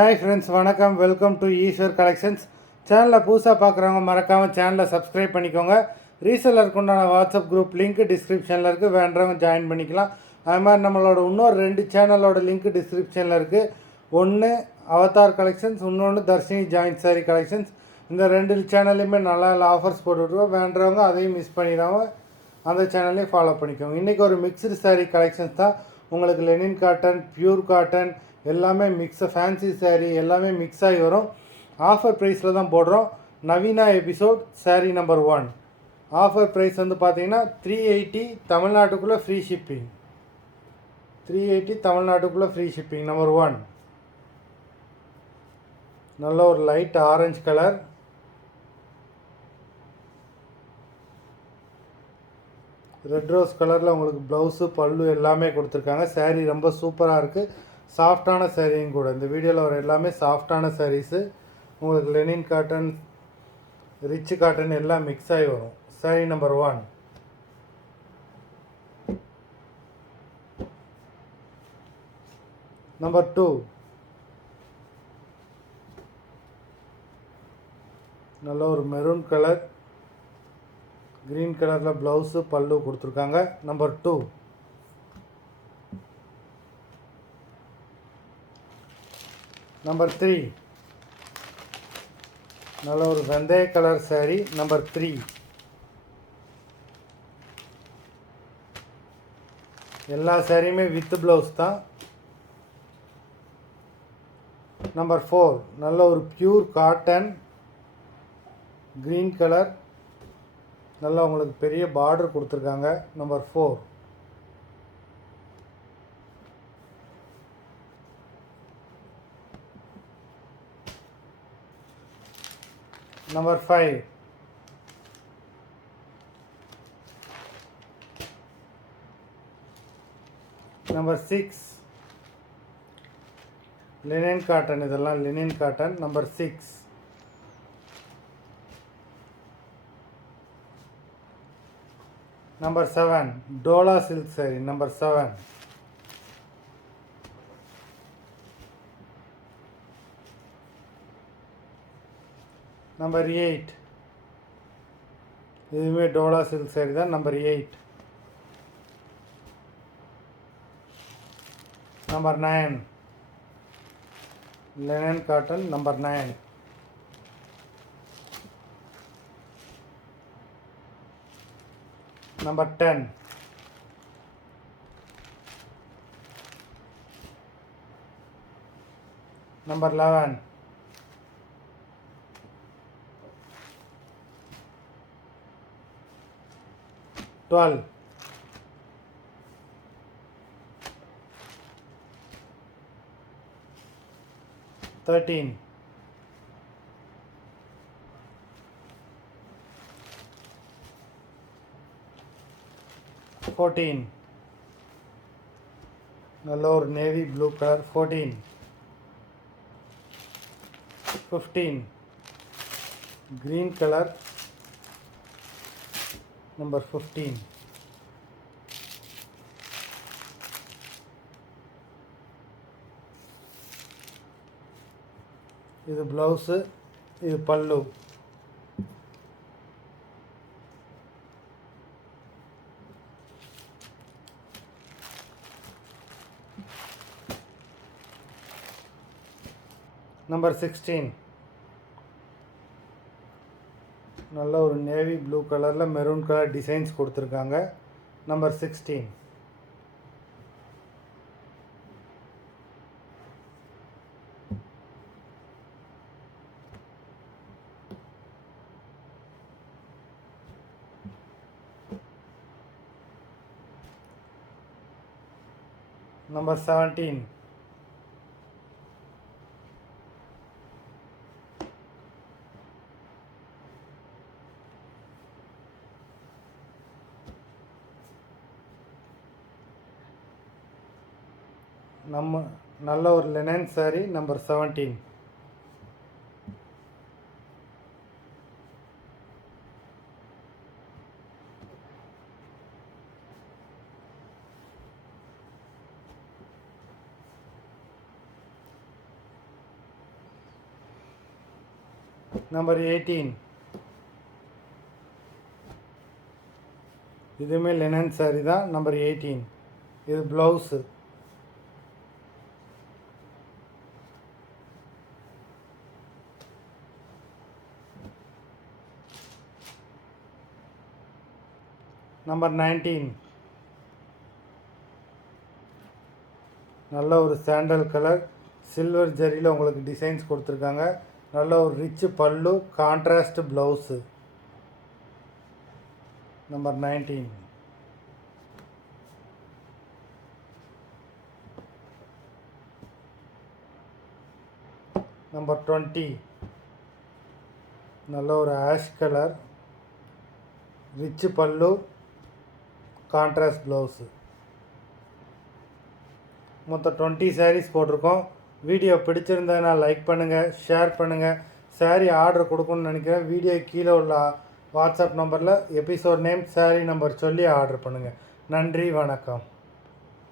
Hi friends, வணக்கம். Welcome to Eswar collections. சேனலில் புதுசாக பார்க்குறவங்க மறக்காமல் சேனலை சப்ஸ்கிரைப் பண்ணிக்கோங்க. ரீசெல்லருக்கு உண்டான வாட்ஸ்அப் குரூப் லிங்க் டிஸ்கிரிப்ஷனில் இருக்குது, வேண்டவங்க ஜாயின் பண்ணிக்கலாம். அது மாதிரி நம்மளோட இன்னொரு 2 சேனலோட லிங்க் டிஸ்கிரிப்ஷனில் இருக்குது. ஒன்று அவதார் கலெக்ஷன்ஸ், இன்னொன்று தர்ஷினி ஜாயின்ட் சாரி கலெக்ஷன்ஸ். இந்த 2 சேனல்லையுமே நல்லா ஆஃபர்ஸ் போட்டுவிட்ருவோம். வேண்டவங்க அதையும் மிஸ் பண்ணிடாமல் அந்த சேனல்லையும் ஃபாலோ பண்ணிக்கோங்க. இன்றைக்கி ஒரு மிக்சடு சாரீ கலெக்ஷன்ஸ் தான். உங்களுக்கு லெனின் காட்டன், பியூர் காட்டன் எல்லாமே ஃபேன்சி சாரீ எல்லாமே மிக்ஸ் ஆகி வரும். ஆஃபர் ப்ரைஸில் தான் போடுறோம். Naveena episode sari number 1. Offer price வந்து பார்த்தீங்கன்னா 380 தமிழ்நாட்டுக்குள்ளே ஃப்ரீ ஷிப்பிங். 380 தமிழ்நாட்டுக்குள்ளே ஃப்ரீ ஷிப்பிங். நம்பர் 1 நல்ல ஒரு light orange colour, red rose கலரில் உங்களுக்கு ப்ளவுஸு பல்லு எல்லாமே கொடுத்துருக்காங்க. சாரீ ரொம்ப சூப்பராக இருக்குது. சாஃப்டான சாரியும் கூட. இந்த வீடியோவில் வர எல்லாமே சாஃப்டான சாரீஸு. உங்களுக்கு லெனின் காட்டன், ரிச் காட்டன் எல்லாம் மிக்ஸ் ஆகி வரும். சாரீ நம்பர் 1. நம்பர் 2 நல்ல ஒரு மெரூன் கலர், க்ரீன் கலரில் ப்ளவுஸு பல்லு கொடுத்துருக்காங்க. நம்பர் 2. நம்பர் 3 நல்ல ஒரு வெந்தய கலர் சாரீ. நம்பர் 3 எல்லா சாரியுமே வித் ப்ளவுஸ் தான். நம்பர் 4 நல்ல ஒரு பியூர் காட்டன், க்ரீன் கலர், நல்லா உங்களுக்கு பெரிய பார்டர் கொடுத்துருக்காங்க. Number 4. Number 5 number 6 linen cotton, இதெல்லாம் linen cotton. Number 6. Number 7 dola silk sari. Number 7. Number 8 இதுவுமே டோலா சில்க் சாரி தான். Number 8. Number 9 linen cotton. Number 9. Number 10 number 11 12 13 14 நல்ல ஒரு navy blue colour. 14 15 green color. Number 15. இது ப்ளவுஸு, இது பல்லு. நம்பர் 16 நல்ல ஒரு நேவி ப்ளூ கலரில் மெரூன் கலர் டிசைன்ஸ் கொடுத்துருக்காங்க. நம்பர் 16. நம்பர் 17 நல்ல ஒரு லினன் சாரி. நம்பர் 17. நம்பர் 18 இதுவுமே லினன் சாரீ தான். நம்பர் 18 இது ப்ளவுஸு. நம்பர் 19 நல்ல ஒரு சாண்டல் கலர் சில்வர் ஜரியில் உங்களுக்கு டிசைன்ஸ் கொடுத்துருக்காங்க. நல்ல ஒரு ரிச் பல்லு, கான்ட்ராஸ்ட் ப்ளவுஸு. நம்பர் 19 நம்பர் 20 நல்ல ஒரு ஆஷ் கலர், ரிச் பல்லு, கான்ட்ராஸ்ட் ப்ளவுஸு. மொத்தம் 20 sarees போட்டிருக்கோம். வீடியோ பிடிச்சிருந்ததுன்னா லைக் பண்ணுங்கள், ஷேர் பண்ணுங்கள். சாரீ ஆர்டர் கொடுக்கணும்னு நினைக்கிறேன். வீடியோ கீழே உள்ள வாட்ஸ்அப் நம்பரில் எபிசோட் நேம், சாரீ நம்பர் சொல்லி ஆர்டர் பண்ணுங்கள். நன்றி, வணக்கம்.